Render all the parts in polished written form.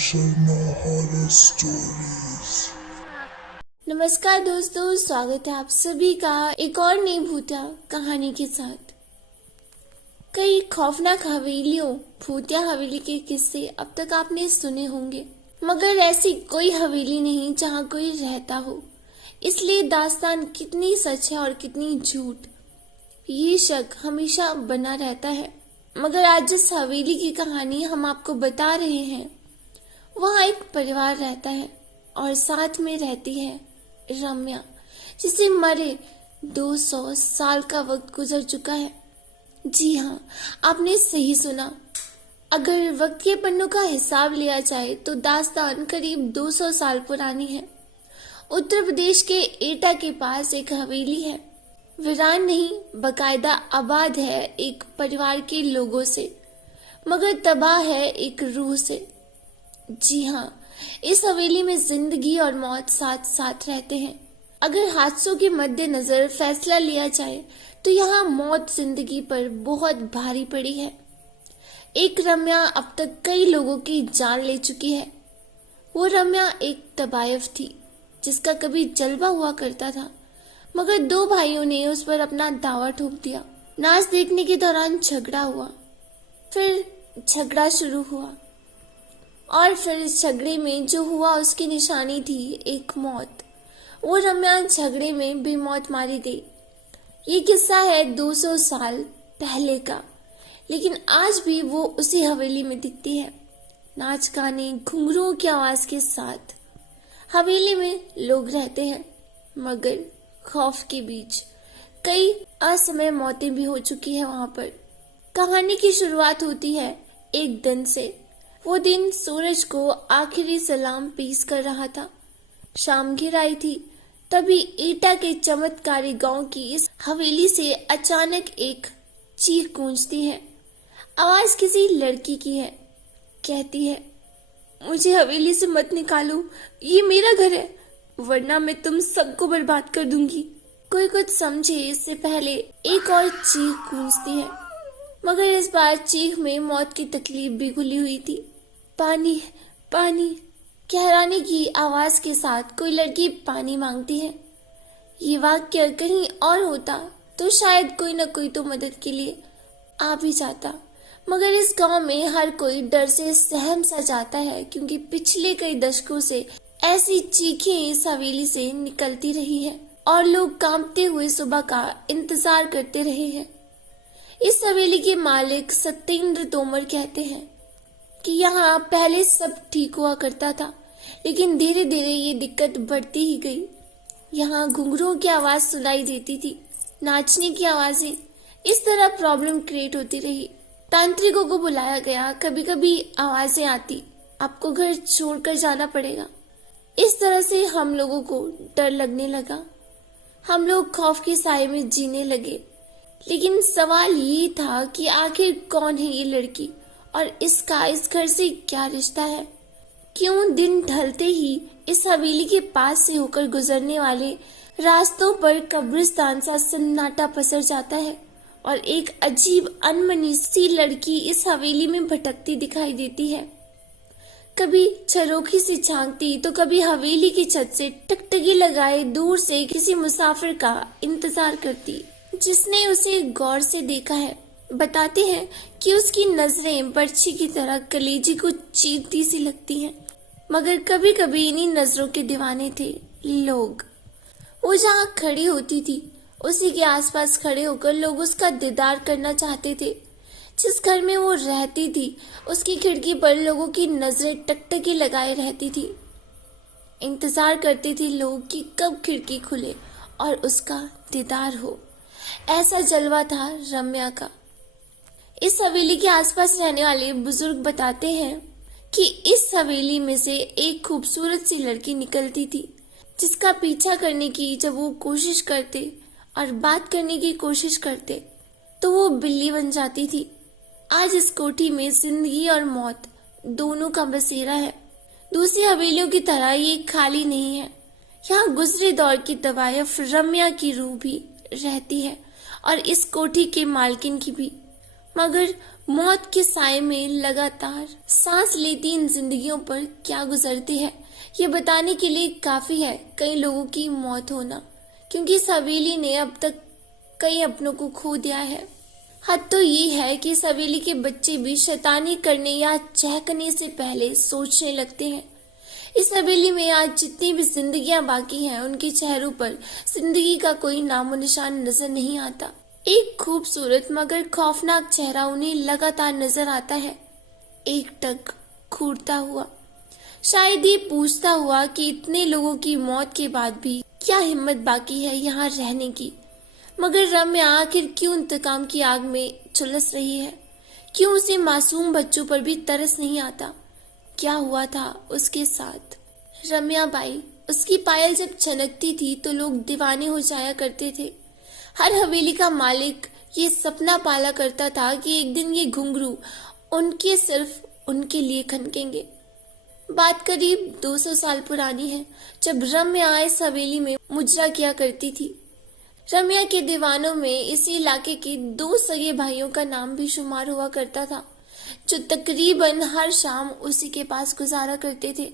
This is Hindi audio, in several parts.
Sharma horror stories. नमस्कार दोस्तों, स्वागत है आप सभी का एक और नई भूतिया कहानी के साथ। कई खौफनाक हवेलियों, भूतिया हवेली के किस्से अब तक आपने सुने होंगे, मगर ऐसी कोई हवेली नहीं जहाँ कोई रहता हो। इसलिए दास्तान कितनी सच है और कितनी झूठ, ये शक हमेशा बना रहता है। मगर आज जिस हवेली की कहानी हम आपको बता रहे हैं, वहाँ एक परिवार रहता है और साथ में रहती है रम्या, जिसे मरे 200 साल का वक्त गुजर चुका है। जी हाँ, आपने सही सुना। अगर वक्त के पन्नों का हिसाब लिया जाए तो दास्तान करीब 200 साल पुरानी है। उत्तर प्रदेश के एटा के पास एक हवेली है। वीरान नहीं, बकायदा आबाद है एक परिवार के लोगों से, मगर तबाह है एक रूह से। जी हाँ, इस हवेली में जिंदगी और मौत साथ साथ रहते हैं। अगर हादसों के मद्देनजर फैसला लिया जाए तो यहाँ मौत जिंदगी पर बहुत भारी पड़ी है। एक रम्या अब तक कई लोगों की जान ले चुकी है। वो रम्या एक तबायफ थी जिसका कभी जलवा हुआ करता था, मगर दो भाइयों ने उस पर अपना दावा ठोक दिया। नाच देखने के दौरान झगड़ा हुआ, फिर झगड़ा शुरू हुआ और फिर इस झगड़े में जो हुआ उसकी निशानी थी एक मौत। वो रम्या झगड़े में बेमौत मारी गई। ये किस्सा है 200 साल पहले का, लेकिन आज भी वो उसी हवेली में दिखती है, नाच गाने घुंघरुओं की आवाज के साथ। हवेली में लोग रहते हैं, मगर खौफ के बीच कई असमय मौतें भी हो चुकी है वहां पर। कहानी की शुरुआत होती है एक दिन से। वो दिन सूरज को आखिरी सलाम पेश कर रहा था। शाम घिर आई थी, तभी एटा के चमत्कारी गांव की इस हवेली से अचानक एक चीख गूंजती है। आवाज किसी लड़की की है। कहती है, मुझे हवेली से मत निकालो, ये मेरा घर है, वरना मैं तुम सबको बर्बाद कर दूंगी। कोई कुछ समझे इससे पहले एक और चीख गूंजती है, मगर इस बार चीख में मौत की तकलीफ भी घुली हुई थी। पानी, पानी, कहराने की आवाज के साथ कोई लड़की पानी मांगती है। ये वाक्य कहीं और होता तो शायद कोई न कोई तो मदद के लिए आ भी जाता, मगर इस गांव में हर कोई डर से सहम सा जाता है, क्योंकि पिछले कई दशकों से ऐसी चीखें इस हवेली से निकलती रही है और लोग कांपते हुए सुबह का इंतजार करते रहे हैं। इस हवेली के मालिक सत्येंद्र तोमर कहते हैं कि यहाँ पहले सब ठीक हुआ करता था, लेकिन धीरे धीरे ये दिक्कत बढ़ती ही गई। यहाँ घुंघरुओं की आवाज सुनाई देती थी, नाचने की आवाजें, इस तरह प्रॉब्लम क्रिएट होती रही। तांत्रिकों को बुलाया गया, कभी कभी आवाजें आती, आपको घर छोड़कर जाना पड़ेगा। इस तरह से हम लोगों को डर लगने लगा। हम लोग खौफ के साए में जीने लगे। लेकिन सवाल ये था कि आखिर कौन है ये लड़की और इसका इस घर से क्या रिश्ता है? क्यों दिन ढलते ही इस हवेली के पास से होकर गुजरने वाले रास्तों पर कब्रिस्तान सा सन्नाटा पसर जाता है और एक अजीब अनमनी सी लड़की इस हवेली में भटकती दिखाई देती है। कभी झरोखी से झांकती तो कभी हवेली की छत से टकटकी लगाए दूर से किसी मुसाफिर का इंतजार करती जिसने उसे गौर से देखा है। बताते हैं कि उसकी नजरें बर्छी की तरह कलेजी को चीरती सी लगती हैं, मगर कभी कभी इन्हीं नजरों के दीवाने थे लोग। वो जहाँ खड़ी होती थी उसी के आसपास खड़े होकर लोग उसका दीदार करना चाहते थे। जिस घर में वो रहती थी उसकी खिड़की पर लोगों की नजरें टकटकी लगाए रहती थी। इंतजार करते थे लोग कि कब खिड़की खुले और उसका दीदार हो। ऐसा जलवा था रम्या का। इस हवेली के आसपास रहने वाले बुजुर्ग बताते हैं कि इस हवेली में से एक खूबसूरत सी लड़की निकलती थी, जिसका पीछा करने की जब वो कोशिश करते और बात करने की कोशिश करते तो वो बिल्ली बन जाती थी। आज इस कोठी में जिंदगी और मौत दोनों का बसेरा है। दूसरी हवेलियों की तरह ये खाली नहीं है। यहाँ गुजरे दौर की तवायफ रम्या की रूह भी रहती है और इस कोठी के मालकिन की भी, मगर मौत के साए में लगातार सांस लेती इन जिंदगियों पर क्या गुजरती है, ये बताने के लिए काफी है कई लोगों की मौत होना, क्योंकि इस हवेली ने अब तक कई अपनों को खो दिया है। हद तो ये है कि इस हवेली के बच्चे भी शैतानी करने या चहकने से पहले सोचने लगते हैं। इस हवेली में आज जितनी भी जिंदगियां बाकी हैं, उनके चेहरों पर जिंदगी का कोई नामो निशान नजर नहीं आता। एक खूबसूरत मगर खौफनाक चेहरा उन्हें लगातार नजर आता है, एकटक घूरता हुआ, शायद ये पूछता हुआ कि इतने लोगों की मौत के बाद भी क्या हिम्मत बाकी है यहाँ रहने की। मगर रम्या आखिर क्यों इंतकाम की आग में झुलस रही है? क्यों उसे मासूम बच्चों पर भी तरस नहीं आता? क्या हुआ था उसके साथ? रम्या बाई, उसकी पायल जब चमकती थी तो लोग दीवाने हो जाया करते थे। हर हवेली का मालिक ये सपना पाला करता था कि एक दिन ये घुंघरू उनके सिर्फ उनके लिए खनकेंगे। बात करीब 200 साल पुरानी है, जब रम्या इस हवेली में मुजरा किया करती थी। रम्या के दीवानों में इसी इलाके के 2 सगे भाइयों का नाम भी शुमार हुआ करता था, जो तकरीबन हर शाम उसी के पास गुजारा करते थे।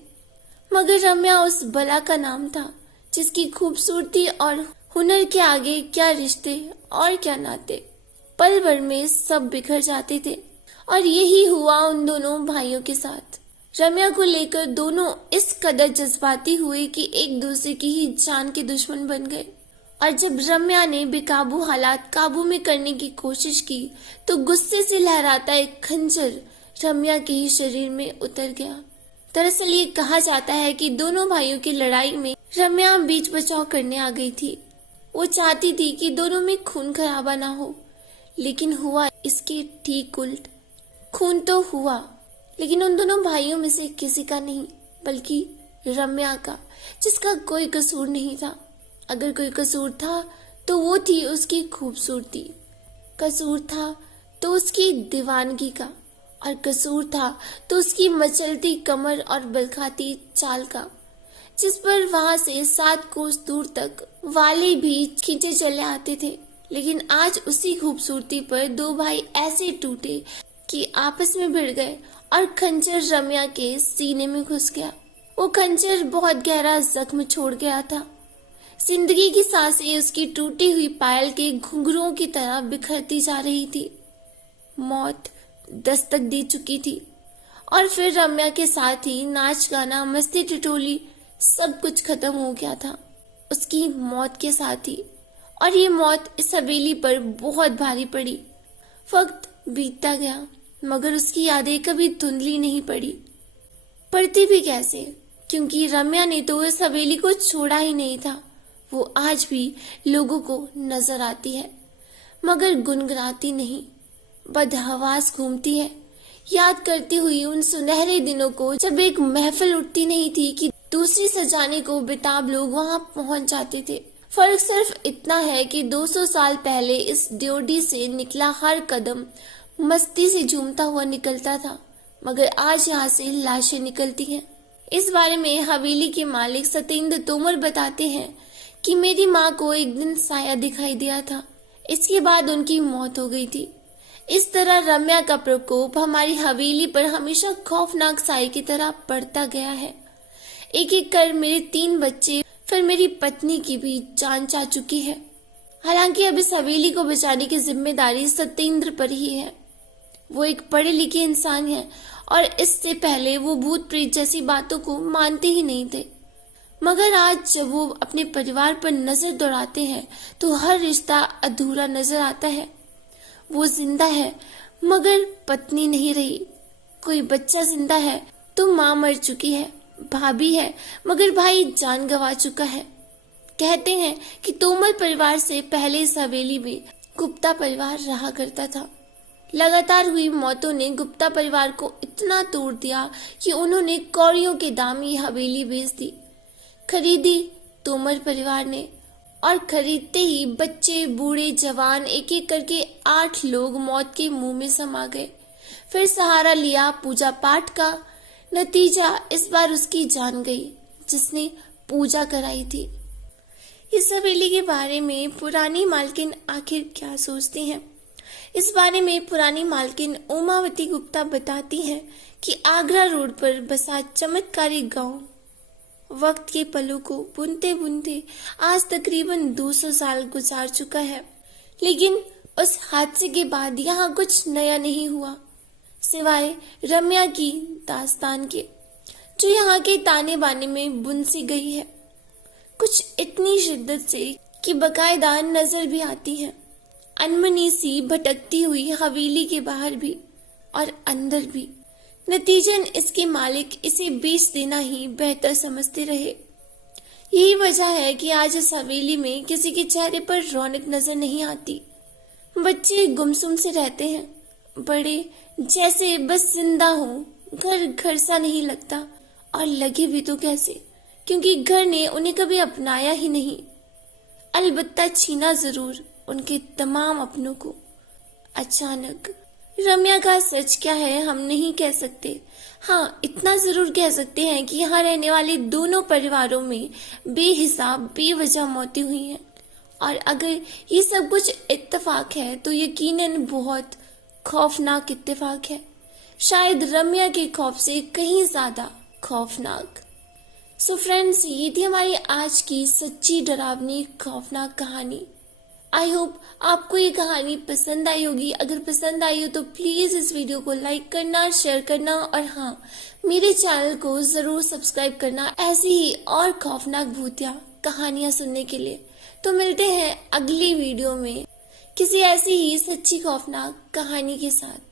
मगर रम्या उस बला का नाम था जिसकी खूबसूरती और हुनर के आगे क्या रिश्ते और क्या नाते, पल भर में सब बिखर जाते थे। और यही हुआ उन दोनों भाइयों के साथ। रम्या को लेकर दोनों इस कदर जज्बाती हुए कि एक दूसरे की ही जान के दुश्मन बन गए। और जब रम्या ने बेकाबू हालात काबू में करने की कोशिश की तो गुस्से से लहराता एक खंजर रम्या के ही शरीर में उतर गया। दरअसल ये कहा जाता है कि दोनों भाइयों की लड़ाई में रम्या बीच बचाव करने आ गई थी। वो चाहती थी कि दोनों में खून खराबा ना हो, लेकिन हुआ इसके ठीक उल्ट। खून तो हुआ, लेकिन उन दोनों भाइयों में से किसी का नहीं, बल्कि रम्या का, जिसका कोई कसूर नहीं था। अगर कोई कसूर था तो वो थी उसकी खूबसूरती, कसूर था तो उसकी दीवानगी का, और कसूर था तो उसकी मचलती कमर और बलखाती चाल का, जिस पर वहां से 7 कोस दूर तक वाले भी खींचे चले आते थे। लेकिन आज उसी खूबसूरती पर 2 भाई ऐसे टूटे कि आपस में भिड़ गए और खंजर रम्या के सीने में घुस गया। वो खंजर बहुत गहरा जख्म छोड़ गया था। जिंदगी की सांसें उसकी टूटी हुई पायल के घुंघरुओं की तरह बिखरती जा रही थी। मौत दस्तक दे चुकी थी, और फिर रम्या के साथ ही नाच गाना, मस्ती टिटोली, सब कुछ खत्म हो गया था उसकी मौत के साथ ही। और ये मौत इस हवेली पर बहुत भारी पड़ी। वक्त बीतता गया, मगर उसकी यादें कभी धुंधली नहीं पड़ती भी कैसे, क्योंकि रम्या ने तो इस हवेली को छोड़ा ही नहीं था। वो आज भी लोगों को नजर आती है, मगर गुनगुनाती नहीं, बदहवास घूमती है, याद करती हुई उन सुनहरे दिनों को जब एक महफिल उठती नहीं थी कि दूसरी सजाने को बेताब लोग वहां पहुंच जाते थे। फर्क सिर्फ इतना है कि 200 साल पहले इस ड्योढ़ी से निकला हर कदम मस्ती से झूमता हुआ निकलता था, मगर आज यहाँ से लाशें निकलती हैं। इस बारे में हवेली के मालिक सतेंद्र तोमर बताते हैं कि मेरी माँ को एक दिन साया दिखाई दिया था, इसके बाद उनकी मौत हो गई थी। इस तरह रम्या का प्रकोप हमारी हवेली पर हमेशा खौफनाक साए की तरह बढ़ता गया है। एक एक कर मेरे 3 बच्चे, फिर मेरी पत्नी की भी जान जा चुकी है। हालांकि अब इस हवेली को बचाने की जिम्मेदारी सतेंद्र पर ही है। वो एक पढ़े लिखे इंसान है, और इससे पहले वो भूत प्रेत जैसी बातों को मानते ही नहीं थे। मगर आज जब वो अपने परिवार पर नजर दौड़ाते हैं तो हर रिश्ता अधूरा नजर आता है। वो जिंदा है मगर पत्नी नहीं रही, कोई बच्चा जिंदा है तो माँ मर चुकी है, भाभी है मगर भाई जान गंवा चुका है। कहते हैं कि तोमर परिवार से पहले इस हवेली में गुप्ता परिवार रहा करता था। लगातार हुई मौतों ने गुप्ता परिवार को इतना तोड़ दिया कि उन्होंने कौड़ियों के दाम ये हवेली बेच दी। खरीदी तोमर परिवार ने, और खरीदते ही बच्चे, बूढ़े, जवान, एक एक करके 8 लोग मौत के मुंह में समा गए। फिर सहारा लिया पूजा पाठ का। नतीजा इस बार उसकी जान गई जिसने पूजा कराई थी। इस हवेली के बारे में पुरानी मालकिन आखिर क्या सोचती हैं, इस बारे में पुरानी मालकिन उमावती गुप्ता बताती हैं कि आगरा रोड पर बसा चमत्कारी गांव वक्त के पलों को बुनते बुनते आज तकरीबन 200 साल गुजार चुका है, लेकिन उस हादसे के बाद यहाँ कुछ नया नहीं हुआ सिवाय रम्या की दास्तान के, जो यहाँ के ताने बाने में बुन सी गई है, कुछ इतनी शिद्दत से कि बकायदा नजर भी आती है, अनमनी सी भटकती हुई हवेली के बाहर भी और अंदर भी। नतीजन इसके मालिक इसे बेच देना ही बेहतर समझते रहे। यही वजह है कि आज इस हवेली में किसी के चेहरे पर रौनक नजर नहीं आती। बच्चे गुमसुम से रहते हैं, बड़े जैसे बस जिंदा हो, घर घर सा नहीं लगता, और लगे भी तो कैसे, क्योंकि घर ने उन्हें कभी अपनाया ही नहीं, अलबत्ता छीना जरूर उनके तमाम अपनों को। अचानक रम्या का सच क्या है हम नहीं कह सकते। हाँ, इतना जरूर कह सकते हैं कि यहाँ रहने वाले दोनों परिवारों में बेहिसाब बेवजह मौतें हुई हैं, और अगर ये सब कुछ इत्तेफाक है तो यकीनन बहुत खौफनाक इत्तेफाक है, शायद रम्या के खौफ से कहीं ज्यादा खौफनाक। सो फ्रेंड्स, ये थी हमारी आज की सच्ची डरावनी खौफनाक कहानी। आई होप आपको ये कहानी पसंद आई होगी। अगर पसंद आई हो तो प्लीज इस वीडियो को लाइक करना, शेयर करना, और हाँ, मेरे चैनल को जरूर सब्सक्राइब करना ऐसी ही और खौफनाक भूतिया कहानियां सुनने के लिए। तो मिलते हैं अगली वीडियो में किसी ऐसी ही सच्ची खौफनाक कहानी के साथ।